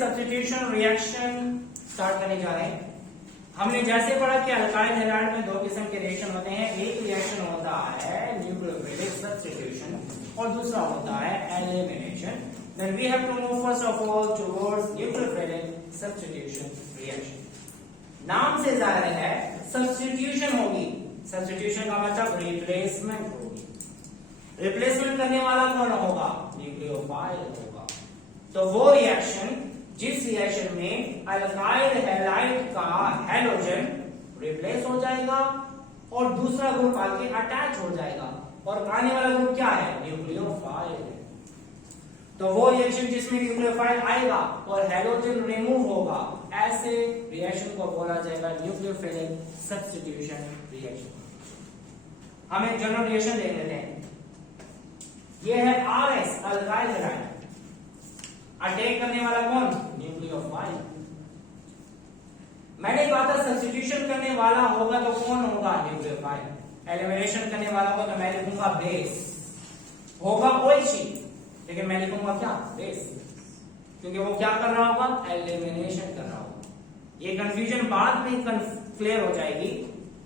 Substitution reaction start करने जा रहे हैं। हमने जैसे पढ़ा कि अल्काइल हैलाइड में दो किस्म के रिएक्शन होते हैं, एक रिएक्शन होता है न्यूक्लियोफिलिक सब्स्टिट्यूशन और दूसरा होता है elimination. Then we have to move first of all towards nucleophilic substitution reaction. नाम से जाहिर है सब्स्टिट्यूशन होगी, सब्स्टिट्यूशन का मतलब रिप्लेसमेंट होगी। रिप्लेसमेंट करने वाला कौन होगा? न्यूक्लियोफाइल होगा। तो वो रिएक्शन जिस रिएक्शन में अल्काइल हैलाइड का हैलोजन रिप्लेस हो जाएगा और दूसरा ग्रुप आके अटैच हो जाएगा और आने वाला ग्रुप क्या है? न्यूक्लियोफाइल। तो वो रिएक्शन जिसमें न्यूक्लियोफाइल आएगा और हैलोजन रिमूव होगा, ऐसे रिएक्शन को बोला जाएगा न्यूक्लियोफिलिक सब्स्टिट्यूशन रिएक्शन। हम एक जनरल रिएक्शन देख लेते हैं। ये है RS अल्काइल हैलाइड, अटैक करने वाला कौन? न्यूक्लियोफाइल। मैंने कहा था सब्स्टिट्यूशन करने वाला होगा तो कौन होगा? न्यूक्लियोफाइल। एलिमिनेशन करने वाला होगा तो मैं लिखूंगा बेस। होगा OH, लेकिन मैं लिखूंगा क्या? बेस, क्योंकि वो क्या कर रहा होगा? एलिमिनेशन कर रहा होगा। ये कंफ्यूजन बाद में क्लियर हो जाएगी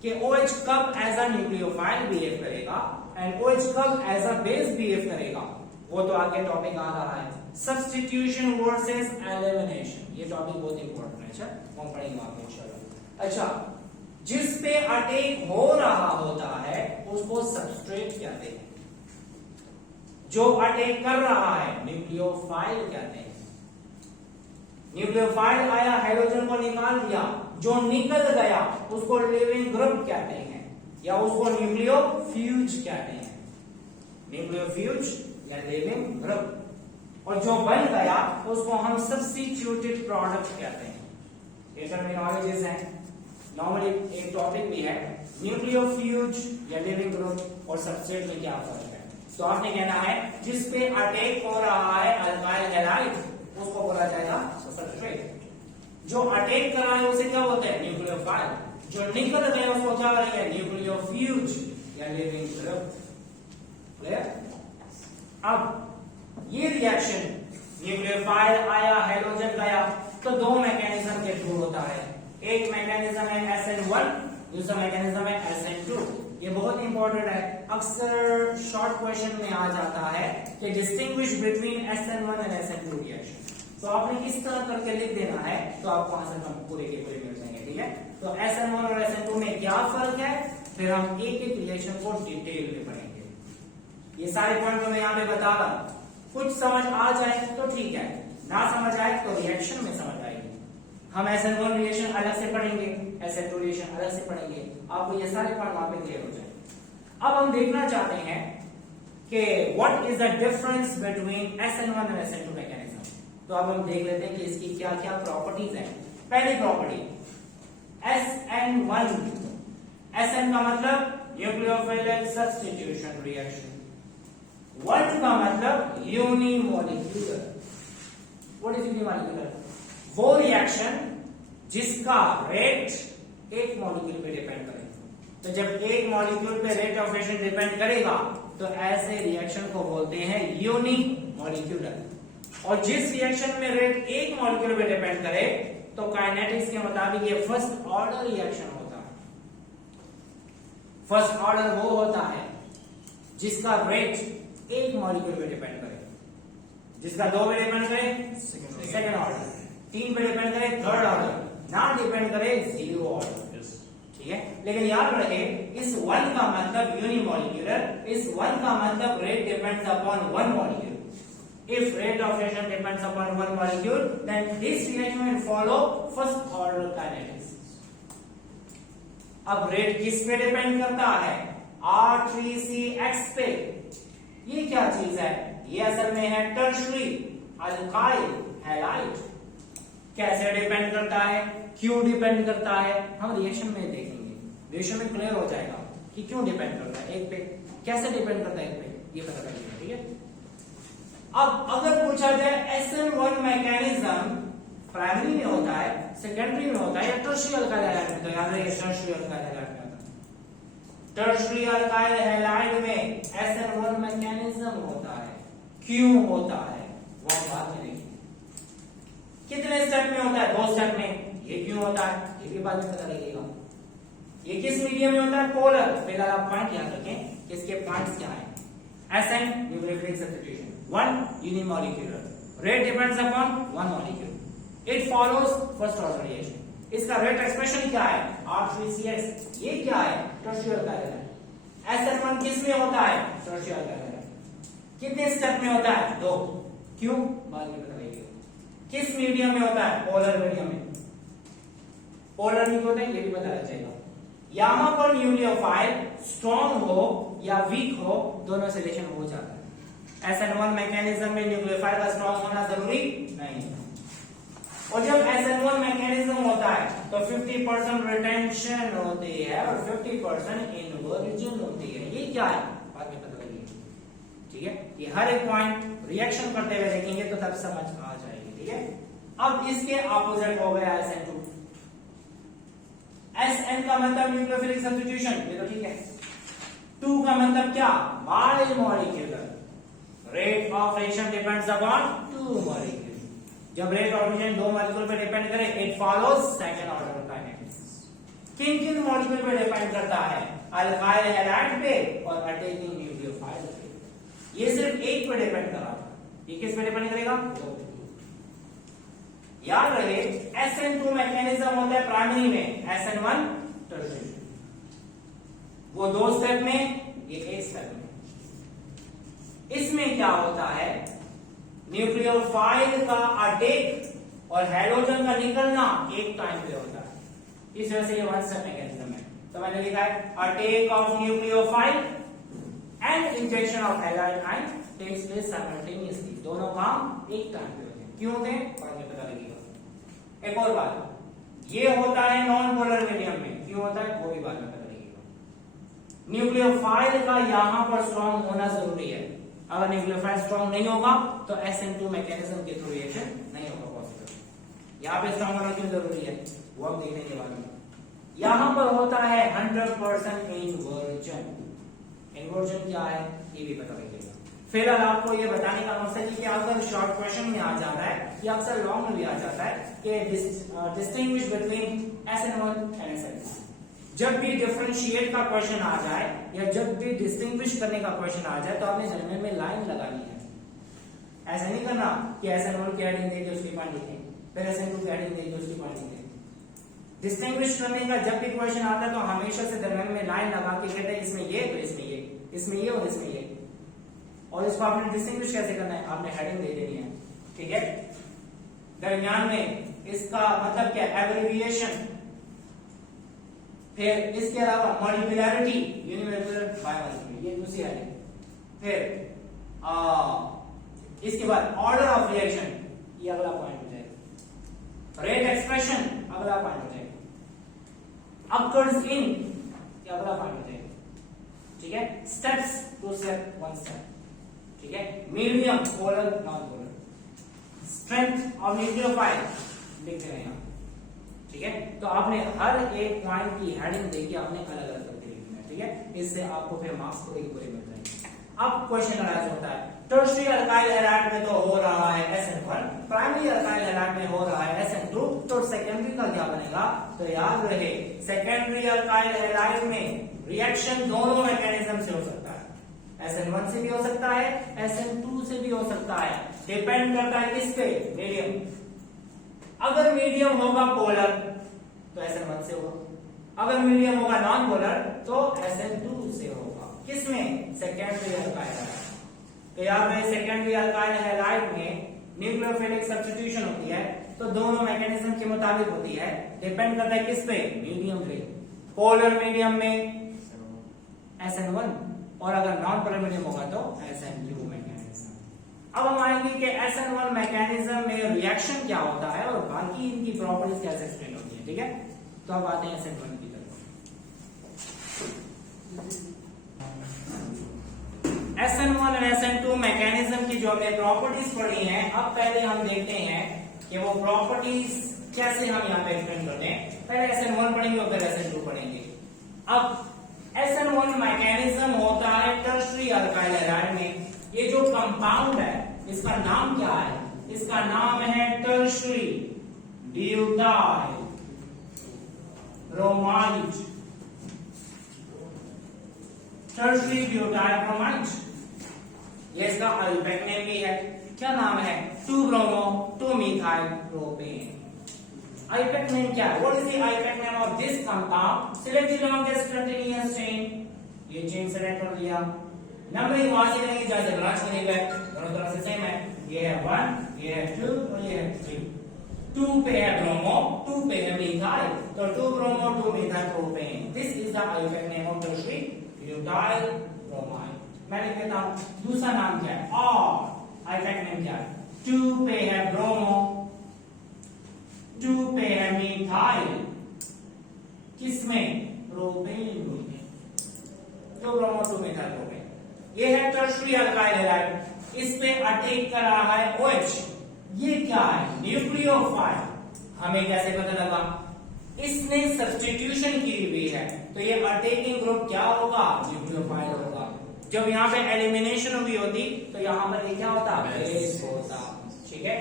कि OH कब एज अ न्यूक्लियोफाइल बिहेव करेगा एंड OH कब एज अ बेस बिहेव करेगा, वो तो आगे टॉपिक आ रहा है। सब्स्टिट्यूशन वर्सेस एलिमिनेशन, ये टॉपिक बहुत इंपॉर्टेंट है। अच्छा, हम पढ़ेंगे आगे इंशाल्लाह। अच्छा, जिस पे अटैक हो रहा होता है उसको सबस्ट्रेट कहते हैं, जो अटैक कर रहा है न्यूक्लियोफाइल कहते हैं। न्यूक्लियोफाइल आया, हाइड्रोजन को निकाल दिया, जो निकल गया उसको लिविंग ग्रुप कहते हैं या उसको न्यूक्लियोफ्यूज कहते हैं। न्यूक्लियोफ्यूज या लिविंग ग्रुप। और जो बन गया उसको हम सब्स्टिट्यूटेड प्रोडक्ट कहते हैं। ये टर्मिनोलॉजीज हैं। नॉर्मली एक टॉपिक भी है न्यूक्लियोफ्यूज या लिविंग ग्रुप और सबस्ट्रेट में क्या फर्क है। तो आपने कहना है जिस पे अटैक हो रहा है अल्काइल हैलाइड उसको बोला जाएगा सबस्ट्रेट। जो अटैक कर रहा है उसे क्या बोलते हैं? न्यूक्लियोफाइल। जो निकल गया उसको क्या बोलेंगे? न्यूक्लियोफ्यूज या लिविंग ग्रुप। क्लियर? अब ये रिएक्शन न्यूक्लियोफाइल आया, हाइड्रोजन गया, तो दो मैकेनिज्म के थ्रू होता है। एक मैकेनिज्म है SN1, दूसरा मैकेनिज्म है SN2। ये बहुत इंपॉर्टेंट है, अक्सर शॉर्ट क्वेश्चन में आ जाता है कि distinguish between SN1 and SN2 reaction. तो आपने किस तरह करके लिख देना है तो आपको आंसर हम पूरे के पूरे मिल जाएंगे। ठीक है, तो SN1 और SN2 में क्या फर्क है, फिर हम एक एक रिएक्शन को डिटेल में पढ़ेंगे। ये सारे पॉइंट मैं यहाँ पे बता रहा हूं। कुछ समझ आ जाए तो ठीक है, ना समझ आए तो रिएक्शन में समझ आएगी। हम SN1 रिएक्शन अलग से पढ़ेंगे, SN2 रिएक्शन अलग से पढ़ेंगे, आपको ये सारे पॉइंट वहां पे क्लियर हो जाए। अब हम देखना चाहते हैं कि what is the difference between SN1 and SN2 mechanism. तो अब हम देख लेते हैं कि इसकी क्या क्या प्रॉपर्टीज हैं। पहली प्रॉपर्टी SN1, SN का मतलब न्यूक्लियोफिलिक सब्स्टिट्यूशन रिएक्शन, 1 का मतलब यूनिमोलिक्यूलर। What is unimolecular? वो रिएक्शन जिसका रेट एक मॉलिक्यूल पे डिपेंड करे। तो जब एक मॉलिक्यूल पे रेट ऑफ एक्शन डिपेंड करेगा तो ऐसे रिएक्शन को बोलते हैं यूनिमोलिक्यूलर। और जिस रिएक्शन में रेट एक मॉलिक्यूल पे डिपेंड करे तो काइनेटिक्स के मुताबिक ये फर्स्ट ऑर्डर रिएक्शन होता है। फर्स्ट ऑर्डर वो होता है जिसका रेट एक मॉलिक्यूल पे डिपेंड करे, जिसका 2 पे डिपेंड करे सेकंड ऑर्डर, 3 पे डिपेंड करे थर्ड ऑर्डर, ना डिपेंड करे 0 ऑर्डर। ठीक है, लेकिन याद रहे इस 1 का मतलब यूनिमोलिक्यूलर, इस 1 का मतलब rate depends upon 1 molecule. If rate of reaction depends upon 1 molecule, then this reaction will follow first order kinetics. अब रेट किस पे डिपेंड करता है? R3CX पे। ये क्या चीज है? ये असल में है टर्शरी अल्काइल हैलाइड। कैसे डिपेंड करता है, क्यों डिपेंड करता है, हम रिएक्शन में देखेंगे। रिएक्शन में क्लियर हो जाएगा कि क्यों डिपेंड करता है एक पे, कैसे डिपेंड करता है एक पे, ये पता लगेगा। ठीक है, अब अगर पूछा जाए SN1 मैकेनिज्म प्राइमरी में होता है, सेकेंडरी में होता है या टर्शियरी अल्काइल हैलाइड में, तो याद रखिए टर्शियरी अल्काइल हैलाइड में होता है। टर्शियरी अल्काइल हैलाइड में SN1 मैकेनिज्म होता है। क्यों होता है वो बात में देखिए। कितने स्टेप में होता है? 2 स्टेप में। ये क्यों होता है? ये भी बाद में पता लगेगा। ये किस मीडियम में होता है? पोलर। फिलहाल आप पॉइंट याद रखें कि इसके पॉइंट्स क्या है। SN nucleophilic substitution 1 unimolecular, rate depends upon 1 molecule, it follows first order reaction. इसका रेट एक्सप्रेशन क्या है? R3CX। ये क्या है? टर्शियर अल्काइल है। SN1 किस में होता है? टर्शियर अल्काइल है। कितने स्टेप में होता है? 2। क्यों? बाद में पता लगेगा। किस मीडियम में होता है? पोलर मीडियम में। पोलर नहीं होता है, ये भी पता लग जाएगा। यहां पर न्यूक्लियोफाइल स्ट्रॉन्ग हो या वीक हो, दोनों से रिलेशन हो जाता है। SN1 मैकेनिज्म में न्यूक्लियोफाइल का स्ट्रॉन्ग होना जरूरी नहीं है। और जब SN1 मैकेनिज्म होता है तो 50% रिटेंशन होती है और 50% इन्वर्जन होती है। ये क्या है? बाद में पता लगेगा। ठीक है, ये हर एक पॉइंट रिएक्शन करते हुए देखेंगे तो तब समझ आ जाएगी। ठीक है, अब इसके ऑपोजिट हो गया SN2। SN का मतलब न्यूक्लियोफिलिक सब्स्टिट्यूशन, ये तो ठीक है। 2 का मतलब क्या? By molecular, rate of reaction depends upon 2 molecule. जब रेट ऑफ रिएक्शन 2 मॉलिक्यूल पे डिपेंड करे, it follows second order kinetics. किन किन मॉलिक्यूल पे डिपेंड करता है? अल्काइल हैलाइड पे और अटैकिंग न्यूक्लियोफाइल पे। ये सिर्फ एक पे डिपेंड कर रहा था, ये किस पे डिपेंड करेगा? 2 पे। याद रहे SN2 मैकेनिज्म होता है प्राइमरी में, SN1 टर्शियरी। वो 2 स्टेप में, ये 1 स्टेप में। इसमें क्या होता है? न्यूक्लियोफाइल का अटैक और हैलोजन का निकलना एक टाइम पे होता है। इस वजह से ये 1 स्टेप मैकेनिज्म है। तो मैंने लिखा है attack of nucleophile and injection of halide ion takes place simultaneously. दोनों काम एक टाइम पे होते हैं। क्यों होते हैं? बाद में पता लगेगा। एक और बात, ये होता है नॉन पोलर मीडियम में। क्यों होता है? वो भी बाद में पता लगेगा। न्यूक्लियोफाइल का यहां पर स्ट्रॉन्ग होना जरूरी है। अगर न्यूक्लियोफाइल स्ट्रॉन्ग नहीं होगा तो SN2 मैकेनिज्म के थ्रू रिएक्शन नहीं होगा पॉसिबल। यहां पे स्ट्रॉन्ग होना क्यों जरूरी है वो हम देखने के बाद में। यहां पर होता है 100% इन्वर्जन। इन्वर्जन क्या है ये भी पता लगेगा। फिलहाल आपको ये बताने का मकसद है कि अगर शॉर्ट क्वेश्चन में आ जाता है या अक्सर लॉन्ग में भी आ जाता है कि distinguish between SN1 and SN2। जब भी डिफरेंशिएट का क्वेश्चन आ जाए या जब भी डिस्टिंग्विश करने का क्वेश्चन आ जाए तो आपने जनरल में लाइन लगानी है। ऐसा नहीं करना कि SN1 की हेडिंग दे दी उसकी पॉइंट लिखें, फिर SN2 की हेडिंग दे दी उसकी पॉइंट लिखें। डिस्टिंग्विश करने का जब भी क्वेश्चन आता है तो हमेशा से दरमियान में लाइन लगा के कहते हैं इसमें ये तो इसमें ये, इसमें ये और इसमें ये। और इसको आपने डिस्टिंग्विश कैसे करना है? आपने हेडिंग दे देनी है। ठीक है, दरमियान में इसका मतलब क्या? एब्रिविएशन। फिर इसके अलावा मॉलिक्यूलरिटी, यूनिमॉलिक्यूलर, बायोमॉलिक्यूलर, ये दूसरी हेडिंग। फिर इसके बाद ऑर्डर ऑफ रिएक्शन, ये अगला पॉइंट हो जाएगा। रेट एक्सप्रेशन अगला पॉइंट हो जाएगा। अकर्स इन, ये अगला पॉइंट हो जाएगा। ठीक है, स्टेप्स 2 स्टेप 1 स्टेप। ठीक है, medium, polar, non polar, strength of nucleophile लिख रहे हैं। ठीक है, तो आपने हर एक पॉइंट की हेडिंग देखी, आपने अलग अलग करके लिखना है। ठीक है, इससे आपको फिर मार्क्स पूरे के पूरे मिल जाएंगे। अब क्वेश्चन अराइज होता है टर्शियरी अल्काइल हैलाइड में तो हो रहा है SN1, प्राइमरी अल्काइल हैलाइड में हो रहा है SN2, तो सेकेंडरी का क्या बनेगा? तो याद रहे सेकेंडरी अल्काइल हैलाइड में रिएक्शन दोनों मैकेनिज्म से हो सकता है। SN1 से भी हो सकता है, SN2 से भी हो सकता है। डिपेंड करता है किस पे? मीडियम। अगर मीडियम होगा पोलर तो SN1 से होगा, अगर मीडियम होगा नॉन पोलर तो SN2 से होगा। किसमें? Secondary alkyl halide. तो याद रहे सेकेंडरी अल्काइल हैलाइड में न्यूक्लियोफिलिक सब्स्टिट्यूशन होती है तो दोनों मैकेनिज्म के मुताबिक होती है। डिपेंड करता है किस पे? मीडियम पे। पोलर मीडियम में SN1 और अगर नॉन पोलर मीडियम होगा तो SN2 मैकेनिज्म। अब हम आएंगे कि SN1 मैकेनिज्म में रिएक्शन क्या होता है और बाकी इनकी प्रॉपर्टीज कैसे एक्सप्लेन होती है। ठीक है, तो अब आते हैं SN1 की तरफ। SN1 और SN2 मैकेनिज्म की जो हमने प्रॉपर्टीज पढ़ी हैं, अब पहले हम देखते हैं कि वो प्रॉपर्टीज कैसे हम यहाँ पे एक्सप्लेन करते हैं। पहले SN1 पढ़ेंगे और फिर SN2 पढ़ेंगे। अब SN1 मैकेनिज्म होता है टर्शियरी अल्काइल हैलाइड में। ये जो कंपाउंड है इसका नाम क्या है? इसका नाम है tertiary butyl bromide. Tertiary butyl bromide ये इसका अल्फेट नेम भी है। क्या नाम है? 2-bromo 2-methyl propane। अल्फेट नेम क्या है? व्हाट इज द अल्फेट name of this compound? Select the longest continuous chain. ये चेन सेलेक्ट कर लिया। नंबरिंग वहां से करेंगे जहां से ब्रांच करी है, दोनों तरफ से सेम है। ये है 1, ये है 2 और ये है 3। 2 पे है ब्रोमो, 2 पे है मिथाइल, तो 2-bromo 2-methyl propane। This is the अल्फेट name of tertiary butyl bromide. मैं लिख देता हूं। दूसरा नाम क्या है? और अल्फेट नेम क्या है? 2 पे है ब्रोमो, 2 पे है मिथाइल, किसमें? प्रोपेन में। 2-bromo 2-methyl propane। ये है टर्शरी अल्काइल हैलाइड। इस पे अटैक कर रहा है OH। ये क्या है? न्यूक्लियोफाइल। हमें कैसे पता लगा? इसने सब्स्टिट्यूशन की हुई है, तो ये अटैकिंग ग्रुप क्या होगा? न्यूक्लियोफाइल होगा। जब यहाँ पे एलिमिनेशन हुई होती तो यहाँ पर ये क्या होता? बेस होता। ठीक है।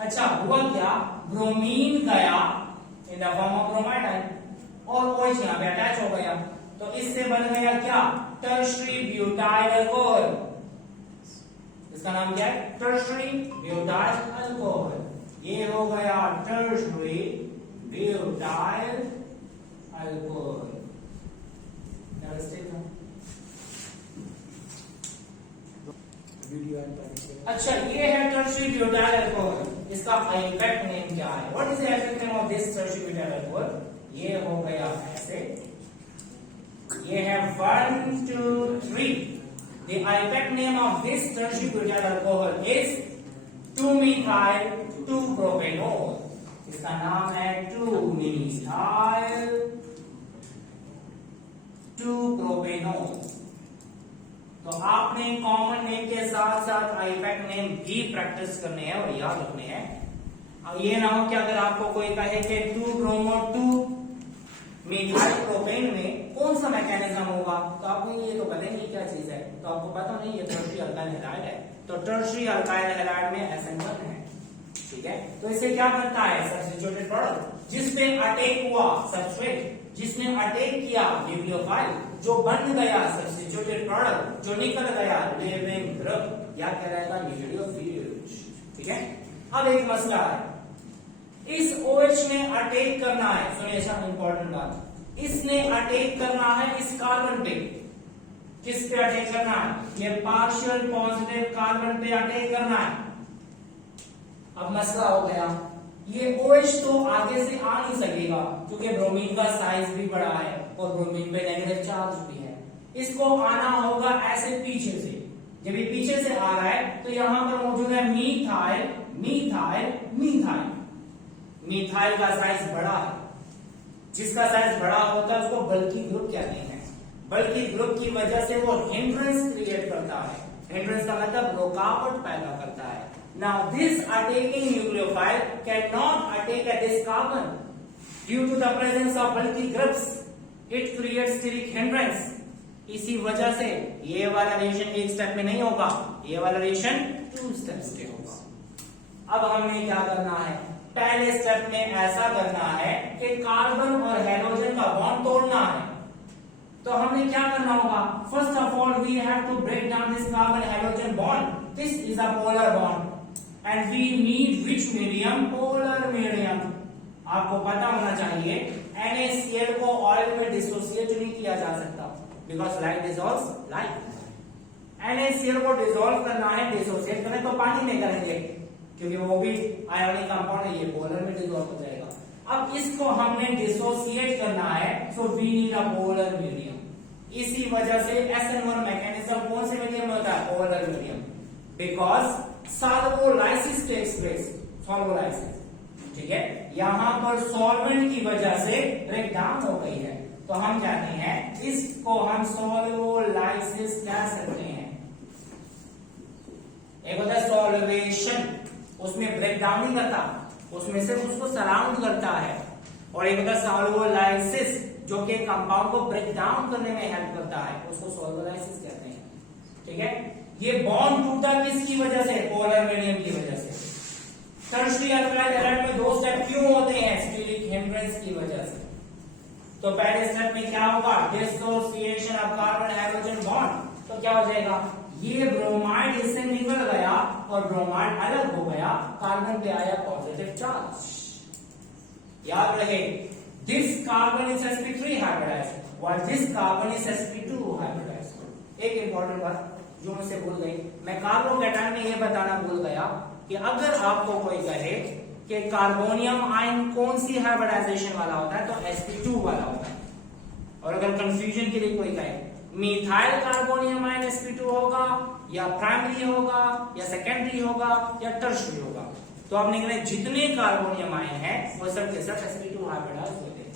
अच्छा, हुआ क्या? ब्रोमीन गया in the form of bromide और OH यहाँ पे अटैच हो गया, तो इससे बन गया क्या? Tertiary butyl alcohol. इसका नाम क्या है? Tertiary butyl alcohol. ये हो गया टर्शरी ब्यूटाइल अल्कोहल। अच्छा, ये है टर्शरी ब्यूटाइल अल्कोहल। इसका अल्फेट नेम क्या है? व्हाट इज द अल्फेट name of this tertiary butyl alcohol? ये हो गया ऐसे, ये है 1, 2, 3। The अल्फेट name of this tertiary butyl alcohol is 2-methyl 2-propanol। इसका नाम है 2-methyl 2-propanol। तो आपने कॉमन नेम के साथ साथ अल्फेट नेम भी प्रैक्टिस करने हैं और याद रखने हैं। अब ये ना हो कि अगर आपको कोई कहे कि 2-bromo 2-methyl propane में कौन सा मैकेनिज्म होगा, तो आपको ये तो पता ही नहीं क्या चीज है, तो आपको पता नहीं ये टर्शरी अल्काइल हैलाइड है। तो टर्शरी अल्काइल हैलाइड में SN1 है। ठीक है। तो इससे क्या बनता है? Substituted product. जिसपे अटैक हुआ सबस्ट्रेट, जिसने अटैक किया न्यूक्लियोफाइल, जो बन गया सब्स्टिट्यूटेड प्रोडक्ट, जो निकल गया लिविंग ग्रुप, या कहलाएगा न्यूक्लियोफिल्स। ठीक है। अब एक मसला है, इस OH ने अटैक करना है। सुनिए सब इंपॉर्टेंट बात, इसने अटैक करना है इस कार्बन पे। किस पे अटैक करना है? ये पार्शियल पॉजिटिव कार्बन पे अटैक करना है। अब मसला हो गया, ये OH तो आगे से आ नहीं सकेगा क्योंकि ब्रोमीन का साइज भी बड़ा है और ब्रोमीन पे नेगेटिव चार्ज भी है। इसको आना होगा ऐसे पीछे से। जब ये पीछे से आ रहा है तो यहां पर मौजूद है मिथाइल, मिथाइल, मिथाइल। मिथाइल का साइज बड़ा है। जिसका साइज बड़ा होता है उसको बल्की ग्रुप कहते हैं। बल्की ग्रुप की वजह से वो हिंड्रेंस क्रिएट करता है। हिंड्रेंस का मतलब रुकावट पैदा करता है। Now this attacking nucleophile cannot attack at this carbon due to the presence of bulky groups. It creates steric hindrance. इसी वजह से ये वाला रिएक्शन एक स्टेप में नहीं होगा, ये वाला रिएक्शन 2 स्टेप्स पे होगा। अब हमने क्या करना है? पहले स्टेप में ऐसा करना है कि कार्बन और हेलोजन का बॉन्ड तोड़ना है। तो हमने क्या करना होगा? First of all we have to break down this carbon halogen bond. This is a polar bond and we need which medium? Polar medium। आपको पता होना चाहिए NaCl को ऑयल में डिसोसिएट नहीं किया जा सकता because light dissolves light। NaCl को डिसॉल्व करना है, डिसोसिएट करें तो पानी में करेंगे क्योंकि वो भी आयोनिक कंपाउंड है, ये पोलर में डिसॉल्व हो जाएगा। अब इसको हमने डिसोसिएट करना है, so we need a polar medium। इसी वजह से SN1 मैकेनिज्म कौन से मीडियम में होता है? Polar medium. Because solvolysis takes place, solvolysis. ठीक है। यहां पर सॉल्वेंट की वजह से ब्रेक डाउन हो गई है, तो हम कहते हैं इसको हम सॉल्वोलाइसिस कह सकते हैं। एक होता है सॉल्वेशन, उसमें ब्रेक डाउन नहीं करता, उसमें सिर्फ उसको सराउंड करता है। और एक होता है सॉल्वोलाइसिस जो कि कंपाउंड को ब्रेक डाउन करने में हेल्प करता है, उसको सॉल्वोलाइसिस कहते हैं। ठीक है। ये बॉन्ड टूटा किसकी वजह से? पोलर मीडियम की वजह से। टर्शियरी अल्काइल हैलाइड में 2 स्टेप क्यों होते हैं? स्टीरिक हिंड्रेंस की वजह से। तो पहले स्टेप में क्या होगा? Dissociation of carbon hydrogen bond. तो क्या हो जाएगा? ये ब्रोमाइड इससे निकल गया और ब्रोमाइड अलग हो गया, कार्बन पे आया पॉजिटिव चार्ज। याद रहे, this carbon is sp3 hybridized while this carbon is sp2 hybridized. एक इंपॉर्टेंट बात जो मुझसे भूल गई, मैं कार्बोकैटायन में ये बताना भूल गया कि अगर आपको कोई कहे कि कार्बोनियम आयन कौन सी हाइब्रिडाइजेशन वाला होता है, तो sp2 वाला होता है। और अगर कंफ्यूजन के लिए कोई कहे मिथाइल कार्बोनियम आयन sp2 होगा या प्राइमरी होगा या सेकेंडरी होगा या टर्शियरी होगा, तो आपने कहा जितने कार्बोनियम आयन है वो सब के सब sp2 हाइब्रिडाइज होते हैं,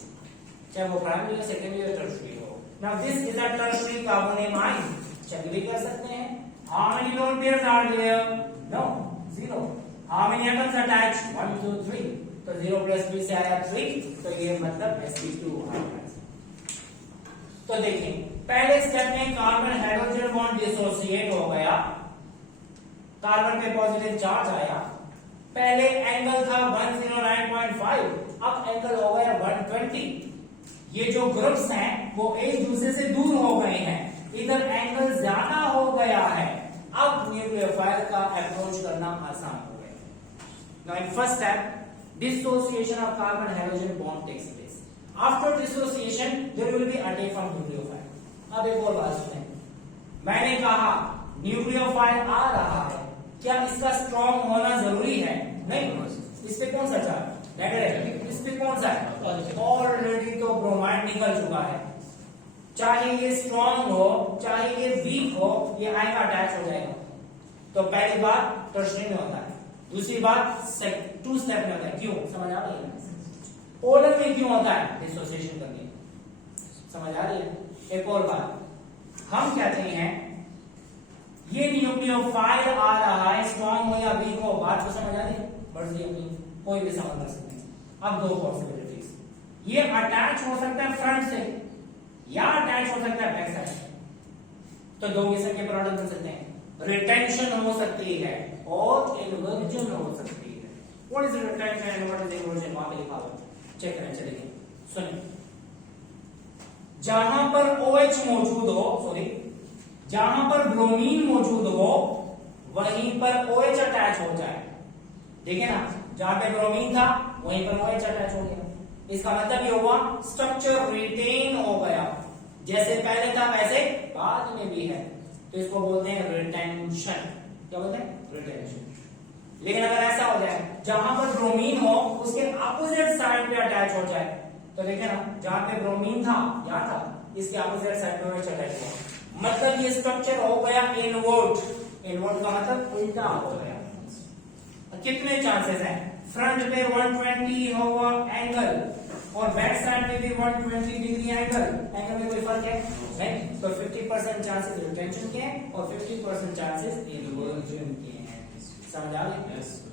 चाहे वो प्राइमरी या सेकेंडरी या टर्शियरी हो। Now this is a tertiary carbonium ion. Check भी कर सकते हैं, how many lone pairs are there? No, 0। How many atoms attached? 1 2 3। तो 0 + 3 से आया 3, तो ये मतलब sp2 हाइब्रिडाइज। तो देखिए, पहले स्टेप में कार्बन हाइड्रोजन बॉन्ड डिसोसिएट हो गया, कार्बन पे पॉजिटिव चार्ज आया। पहले एंगल था 109.5, अब एंगल हो गया 120। ये जो ग्रुप्स हैं वो एक दूसरे से दूर हो गए हैं, इधर एंगल ज्यादा हो गया है, अब न्यूक्लियोफाइल का अप्रोच करना आसान हो गया। Now in first step, dissociation of carbon hydrogen bond takes place. After dissociation there will be attack from nucleophile. अब एक और बात सुने, मैंने कहा न्यूक्लियोफाइल आ रहा है, क्या इसका स्ट्रॉन्ग होना जरूरी है? नहीं। इस पे कौन सा चार्ज? नेगेटिव। इस पे कौन सा है? ऑलरेडी तो ब्रोमाइड निकल चुका है, चाहे ये स्ट्रॉन्ग हो चाहे ये वीक हो, ये आयन अटैच हो जाएगा। तो पहली बात टर्शियरी में होता है, दूसरी बात 2 स्टेप में होता है। क्यों? समझ आ रही है? पोलर में क्यों होता है? डिसोसिएशन करके। समझ आ रही है? एक और बात, हम कहते हैं ये न्यूक्लियोफाइल आ रहा है, स्ट्रॉन्ग हो या वीक हो, बात को समझ आ रही है? मर्जी अपनी, कोई भी समझ सकते हैं। अब 2 पॉसिबिलिटीज, ये अटैच हो सकता है फ्रंट से या अटैच हो सकता है बैक साइड से। तो 2 किस्म के प्रोडक्ट बन सकते हैं, रिटेंशन हो सकती है और इन्वर्जन हो सकती है। What is retention and what is inversion? वहां पे लिखा हुआ है, चेक करना चलेंगे। सुनिए, जहां पर OH मौजूद हो, जहां पर ब्रोमीन मौजूद हो वहीं पर OH अटैच हो जाए। देखिए ना, जहां पे ब्रोमीन था वहीं पर OH अटैच हो गया, इसका मतलब ये हुआ स्ट्रक्चर रिटेन हो गया, जैसे पहले था वैसे बाद में भी है, तो इसको बोलते हैं रिटेंशन। क्या बोलते हैं? रिटेंशन। लेकिन अगर ऐसा हो जाए जहां पर ब्रोमीन हो उसके अपोजिट साइड पे अटैच हो जाए, तो देखिए ना, जहां पे ब्रोमीन था यहां था, इसके अपोजिट साइड पे OH अटैच हुआ, मतलब ये स्ट्रक्चर हो गया इनवर्ट। इनवर्ट का मतलब उल्टा हो गया। कितने चांसेस हैं? फ्रंट पे 120 होगा एंगल और बैक साइड में भी 120 डिग्री एंगल। एंगल में कोई फर्क है? नहीं। तो 50% चांसेस रिटेंशन के हैं और 50% चांसेस इन्वर्जन के हैं। समझ आ गई?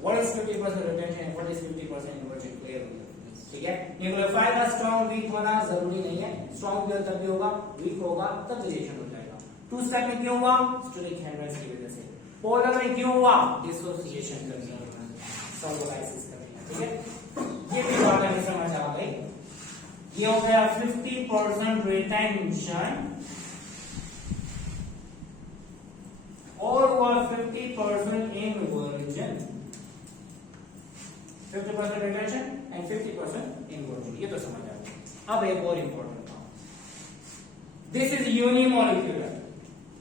What is 50% retention and what is 50% inversion? Clear हो गया? ठीक है। न्यूक्लियोफाइल का स्ट्रॉन्ग वीक होना जरूरी नहीं है, स्ट्रॉन्ग तब भी होगा, वीक होगा तब रिएक्शन हो जाएगा। 2 स्टेप में क्यों हुआ? स्टीरिक हिंड्रेंस की वजह से। पोलर में क्यों हुआ? डिसोसिएशन करनी है, सॉल्वोलाइसिस करनी है। ठीक है, ये भी बात हमें समझ आ गई। ये हो गया 50% रिटेंशन और हुआ 50% इन्वर्जन। 50% रिटेंशन एंड 50% इन्वर्जन, ये तो समझ आ गया। अब एक और इंपॉर्टेंट बात, दिस इज यूनिमोलिक्यूलर।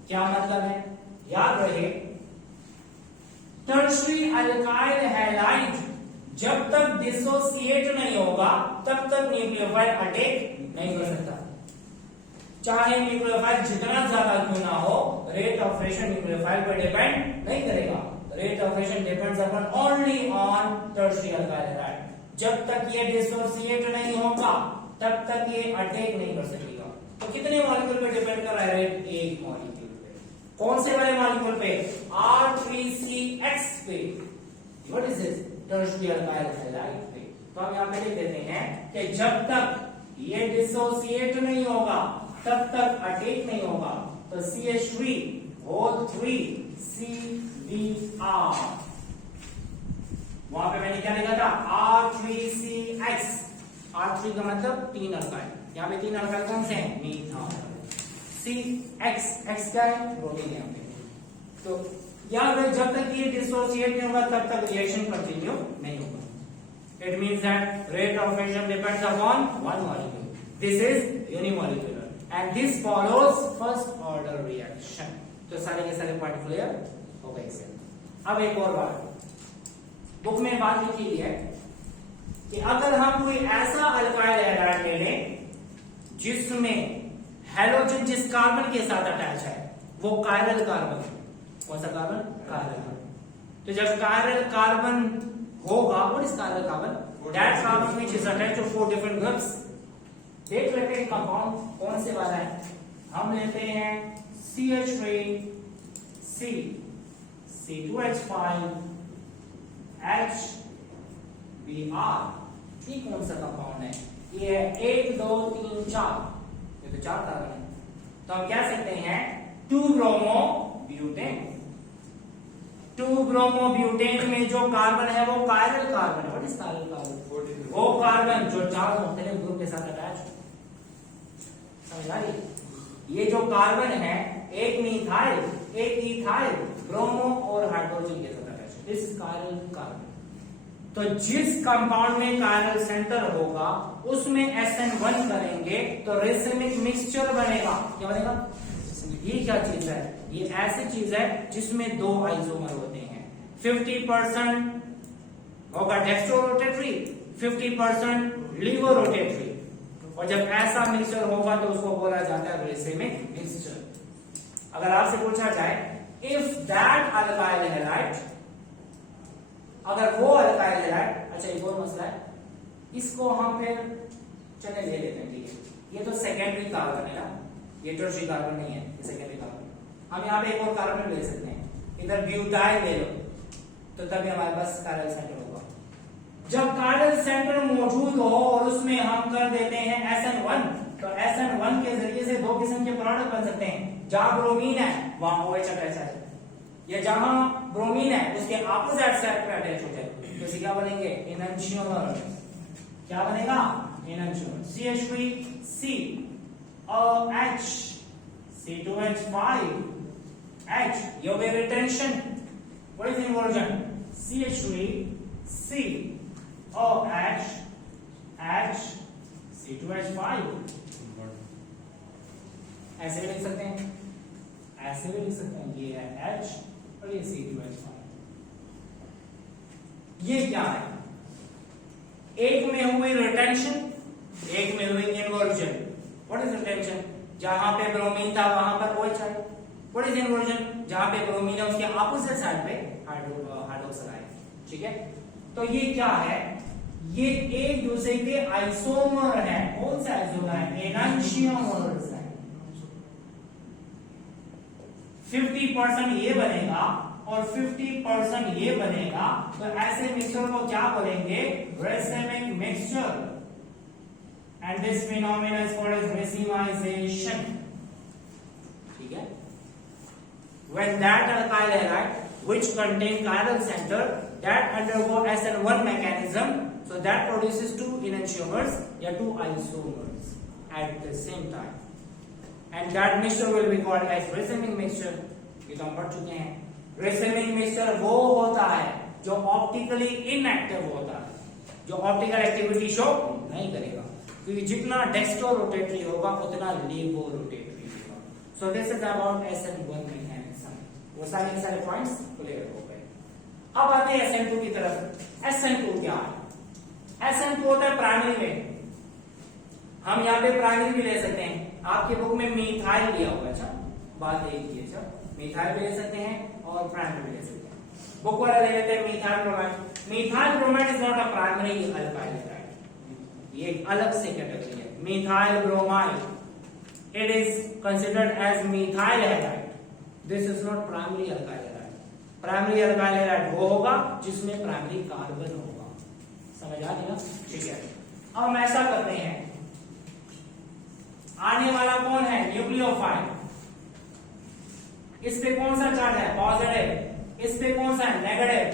क्या मतलब है? याद रहे, टर्शियरी अल्काइल हैलाइड जब तक डिसोसिएट नहीं होगा तब तक न्यूक्लियोफाइल अटैक नहीं कर सकता, चाहे न्यूक्लियोफाइल जितना ज्यादा क्यों ना हो। रेट ऑफ रिएक्शन न्यूक्लियोफाइल पर डिपेंड नहीं करेगा, rate of reaction depends upon only on tertiary alkyl halide. जब तक ये डिसोसिएट नहीं होगा तब तक ये अटैक नहीं कर सकेगा। तो कितने मॉलिक्यूल पे डिपेंड कर रहा है? रेट एक मॉलिक्यूल पे। कौन से वाले मॉलिक्यूल पे? R3CX पे। What is this? Tertiary alkyl halide पे। तो हम यहां पे लिख देते हैं कि जब तक ये डिसोसिएट नहीं होगा तब तक अटैक नहीं होगा। तो CH3 CBr वहां पे मैंने क्या लिखा था R3CX, R3 का मतलब 3 अल्काइल, यहाँ पे 3 अल्काइल कौन से हैं, मीथाइल, CX, X क्या है, प्रोटीन यहाँ पे। तो याद रहे जब तक ये डिसोसिएट नहीं होगा तब तक रिएक्शन कंटिन्यू नहीं होगा। It means that rate of fission depends upon one molecule. This is unimolecular and this follows first order reaction. तो सारे के सारे पार्ट क्लियर हो गए इससे। अब एक और बात, बुक में बात लिखी हुई है कि अगर हम कोई ऐसा अल्काइल हैलाइड ले लें जिसमें हैलोजन जिस कार्बन के साथ अटैच है वो कायरल कार्बन, कौन सा कार्बन, कायरल कार्बन। तो जब कायरल कार्बन होगा, what is chiral carbon, that carbon which is attached to 4 different groups. देख लेते हैं कंपाउंड कौन से वाला है। हम लेते हैं CH3, C, C2H5, HBr। ये कौन सा कंपाउंड है, ये है 1 2 3 4, ये तो 4 कार्बन है। तो हम क्या सकते हैं 2-ब्रोमोब्यूटेन। 2-ब्रोमोब्यूटेन में जो कार्बन है वो कायरल कार्बन है। व्हाट इज कायरल कार्बन, वो कार्बन जो 4 मुख्तलिफ ग्रुप के साथ अटैच है। समझ आ रही, ये जो कार्बन है एक मीथाइल, एक इथाइल, ब्रोमो और हाइड्रोजन के साथ अटैच है। This is chiral carbon. तो जिस कंपाउंड में कायरल सेंटर होगा उसमें SN1 करेंगे तो रेसिमिक मिक्सचर बनेगा। क्या बनेगा, ये क्या चीज है, ये ऐसी चीज है जिसमें 2 आइसोमर होते हैं। 50% होगा डेक्स्ट्रो रोटेटरी, 50% लीवो रोटेटरी। और जब ऐसा मिक्सचर होगा तो उसको बोला जाता है रेसिमिक मिक्सचर। अगर आपसे पूछा जाए इफ दैट अल्काइल हैलाइड, अगर वो अल्काइल हैलाइड, अच्छा एक और मसला है, इसको हम फिर चले ले लेते हैं, ठीक है। ये तो सेकेंडरी कार्बन है ना, ये टर्शियरी कार्बन नहीं है, ये सेकेंडरी कार्बन। हम यहाँ पे एक और कार्बन ले सकते हैं, इधर ब्यूटाइल ले लो, तो तभी हमारे पास कायरल सेंटर होगा। जब कायरल सेंटर मौजूद हो और उसमें हम कर देते हैं SN1, तो SN1 के जरिए से 2 किस्म के प्रोडक्ट बन सकते हैं। जहां ब्रोमीन है वहां OH अटैच है, या जहां ब्रोमीन है उसके अपोजिट साइड पे अटैच हो जाए तो क्या बनेंगे, एनंशियोमर। क्या बनेगा, एनंशियोमर। CH3, C, H, C2H5, H, you have retention. What is inversion? CH3, C, OH, H, C2H5। ऐसे भी लिख सकते हैं, ऐसे भी लिख सकते हैं, ये है H और ये C2H5। ये क्या है, एक में हुई रिटेंशन, एक में हुई इन्वर्जन। व्हाट इज रिटेंशन, जहां पे ब्रोमीन था वहां पर OH है। व्हाट इज इन्वर्जन, जहां पे ब्रोमीन है उसके अपोजिट साइड पे हाइड्रोक्साइड है, ठीक है। तो ये क्या है, ये एक दूसरे के आइसोमर है। कौन सा आइसोमर है, एनंशियोमर्स है। 50% ये बनेगा और 50% ये बनेगा, तो ऐसे मिक्सचर को क्या बोलेंगे, racemic mixture. And this phenomena is called as racemization, ठीक है। When that alkyl halide which contain chiral center that undergo SN1 mechanism, so that produces 2 enantiomers या 2 isomers at the same time, and that mixture will be called as racemic mixture। ये तो हम पढ़ चुके हैं। racemic mixture वो होता है जो ऑप्टिकली इनएक्टिव होता है, जो ऑप्टिकल एक्टिविटी शो नहीं करेगा, क्योंकि जितना डेक्स्ट्रो रोटेटरी होगा उतना लीवो रोटेटरी होगा। So this is about SN1 mechanism। वो सारे पॉइंट्स क्लियर हो गए। अब आते हैं SN2 की तरफ। SN2 क्या है, SN2 होता है प्राइमरी में। हम यहाँ पे प्राइमरी भी ले सकते हैं, आपके बुक में मीथाइल दिया हुआ है, अच्छा बात एक ही है, मीथाइल भी ले सकते हैं और प्राइमरी भी ले सकते हैं। बुक वाला ले लेते हैं methyl bromide. Methyl bromide is not a primary alkyl halide, ये एक अलग से कैटेगरी है। Methyl bromide it is considered as methyl halide, this is not primary alkyl halide. Primary alkyl halide वो होगा जिसमें प्राइमरी कार्बन होगा। समझ आ गया, ठीक है। अब हम ऐसा करते हैं, आने वाला कौन है, न्यूक्लियोफाइल। इस पे कौन सा चार्ज है, पॉजिटिव, इस पे कौन सा है, नेगेटिव।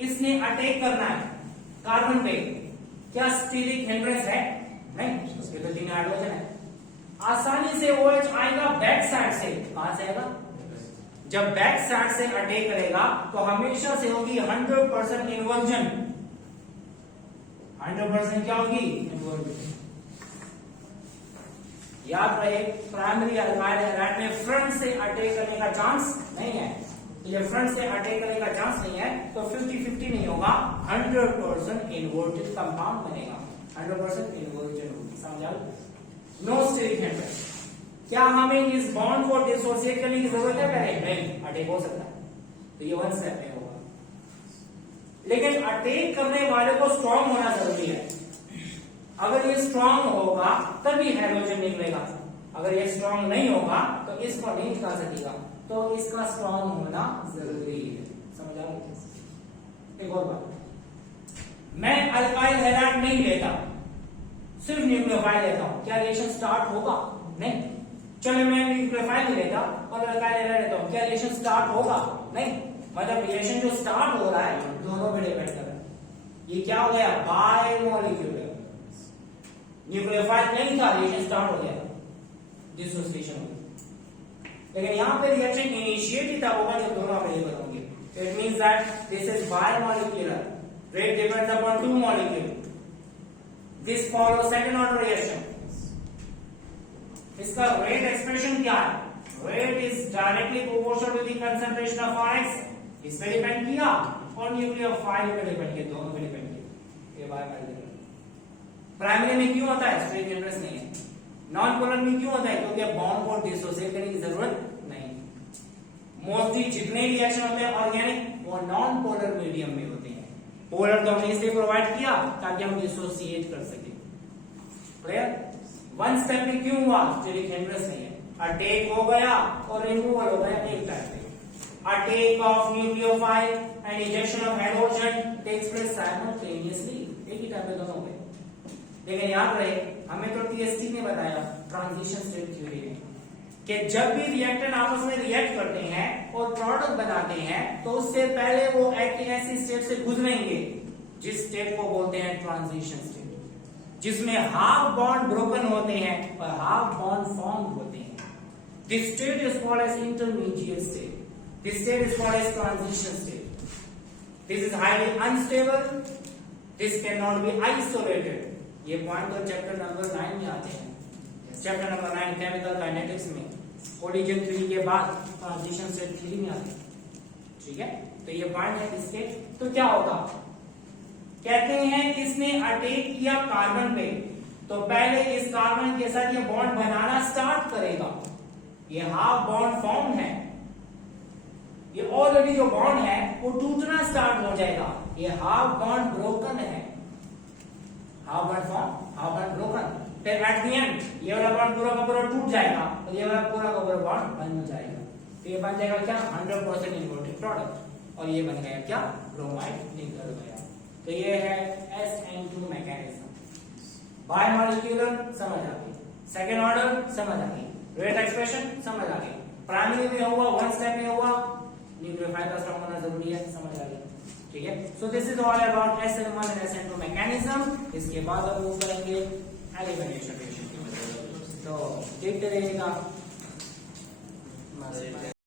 इसने अटैक करना है कार्बन पे, क्या स्टीरिक हिंड्रेंस है? नहीं, ये तो तीन हाइड्रोजन है। आसानी से OH आएगा बैक साइड से। कहां से आएगा? जब बैक साइड से अटैक करेगा तो हमेशा से होगी 100% इन्वर्जन। 100% क्या होगी? इन्वर्जन। याद रहे, प्राइमरी अल्काइल हैलाइड में फ्रंट से अटैक करने का चांस नहीं है। ये फ्रंट से अटैक करने का चांस नहीं है तो 50-50 नहीं होगा, 100% इन्वर्टेड कंपाउंड बनेगा, 100% इन्वर्जन होगी। समझा? No steric hindrance. क्या हमें इस बॉन्ड को डिसोसिएट करने की जरूरत है? पहले नहीं, अटैक हो सकता है तो ये वन स्टेप में होगा, लेकिन अटैक करने वाले को स्ट्रांग होना जरूरी है। अगर ये स्ट्रांग होगा तभी हाइड्रोजन निकलेगा, अगर ये स्ट्रांग नहीं होगा तो इसको नहीं निकाल सकेगा, तो इसका स्ट्रांग होना जरूरी है। समझ आ रही? एक और बात, मैं अल्काइल हैलाइड नहीं लेता, सिर्फ न्यूक्लियोफाइल लेता हूं, क्या रिएक्शन स्टार्ट होगा? नहीं। चलो मैं न्यूक्लियोफाइल लेता और अल्काइल हैलाइड लेता हूं, क्या रिएक्शन स्टार्ट होगा? नहीं। मतलब रिएक्शन जो स्टार्ट हो रहा है दोनों पे डिपेंड कर रहा है। ये क्या हो गया? बायमोलिक्यूलर। न्यूक्लियोफाइल नहीं था, रिएक्शन स्टार्ट हो गया, डिसोसिएशन हो गया। लेकिन यहां पे रिएक्शन इनिशिएट ही तब होगा जब दोनों अवेलेबल होंगे। It means that this is bimolecular, rate depends upon two molecule, this follow second order reaction. इसका रेट एक्सप्रेशन क्या है? Rate is directly proportional to the concentration of RX। इस पे डिपेंड किया और न्यूक्लियोफाइल पे डिपेंड किया, दोनों पे डिपेंड किया। ये बायमोलिक्यूलर प्राइमरी में क्यों होता है? स्ट्रेट इंटरेस्ट नहीं है। नॉन पोलर में क्यों होता है? क्योंकि बॉन्ड को डिसोसिएट करने की जरूरत नहीं। मोस्टली जितने रिएक्शन होते हैं ऑर्गेनिक वो नॉन पोलर मीडियम में होते हैं। पोलर तो हमने इसलिए प्रोवाइड किया ताकि हम डिसोसिएट कर सके। क्लियर? वन स्टेप में क्यों हुआ? स्टीरिक हिंड्रेंस नहीं है, अटैक हो गया और रिमूवल हो गया एक टाइम पे। Attack of nucleophile and ejection of hydrogen takes place simultaneously, एक ही टाइम पे दोनों पे। लेकिन याद रहे, हमें तो TST ने बताया ट्रांजिशन स्टेट थ्योरी में कि जब भी रिएक्टेंट आपस में रिएक्ट करते हैं और प्रोडक्ट बनाते हैं तो उससे पहले वो एक ऐसी स्टेट से गुजरेंगे जिस स्टेट को बोलते हैं ट्रांजिशन स्टेट, जिसमें हाफ बॉन्ड ब्रोकन होते हैं और हाफ बॉन्ड फॉर्म होते हैं। This state is called as intermediate state, this state is called as transition state. This is highly unstable, this can not be isolated. ये point तो chapter number 9 में आते हैं, चैप्टर नंबर 9 केमिकल काइनेटिक्स में, collision theory के बाद transition state theory में आते हैं। ठीक है, तो ये पॉइंट है इसके। तो क्या होगा? कहते हैं इसने अटैक किया कार्बन पे, तो पहले इस कार्बन के साथ ये बॉन्ड बनाना स्टार्ट करेगा। ये हाफ बॉन्ड फॉर्म है, ये ऑलरेडी जो बॉन्ड है वो टूटना स्टार्ट हो जाएगा। ये हाफ बॉन्ड ब्रोकन है, half bond form, half bond broken. फिर एट द एंड ये वाला बॉन्ड पूरा का पूरा टूट जाएगा और ये वाला पूरा का पूरा बॉन्ड बन जाएगा। तो ये बन जाएगा क्या? 100% इन्वर्टेड प्रोडक्ट। और ये बन गया क्या? ब्रोमाइड निकल गया। तो ये है SN2 मैकेनिज्म। बायमोलिक्यूलर समझ आ गई, सेकेंड ऑर्डर समझ आ गई, रेट एक्सप्रेशन समझ आ गई, प्राइमरी में हुआ, वन स्टेप में हुआ, न्यूक्लियोफाइल का स्ट्रांग होना जरूरी है, समझ आ गई। ठीक है, so this is all about SN1 and SN2 mechanism. इसके बाद हम मूव करेंगे एलिमिनेशन रिएक्शन की। तो देखते रहिएगा।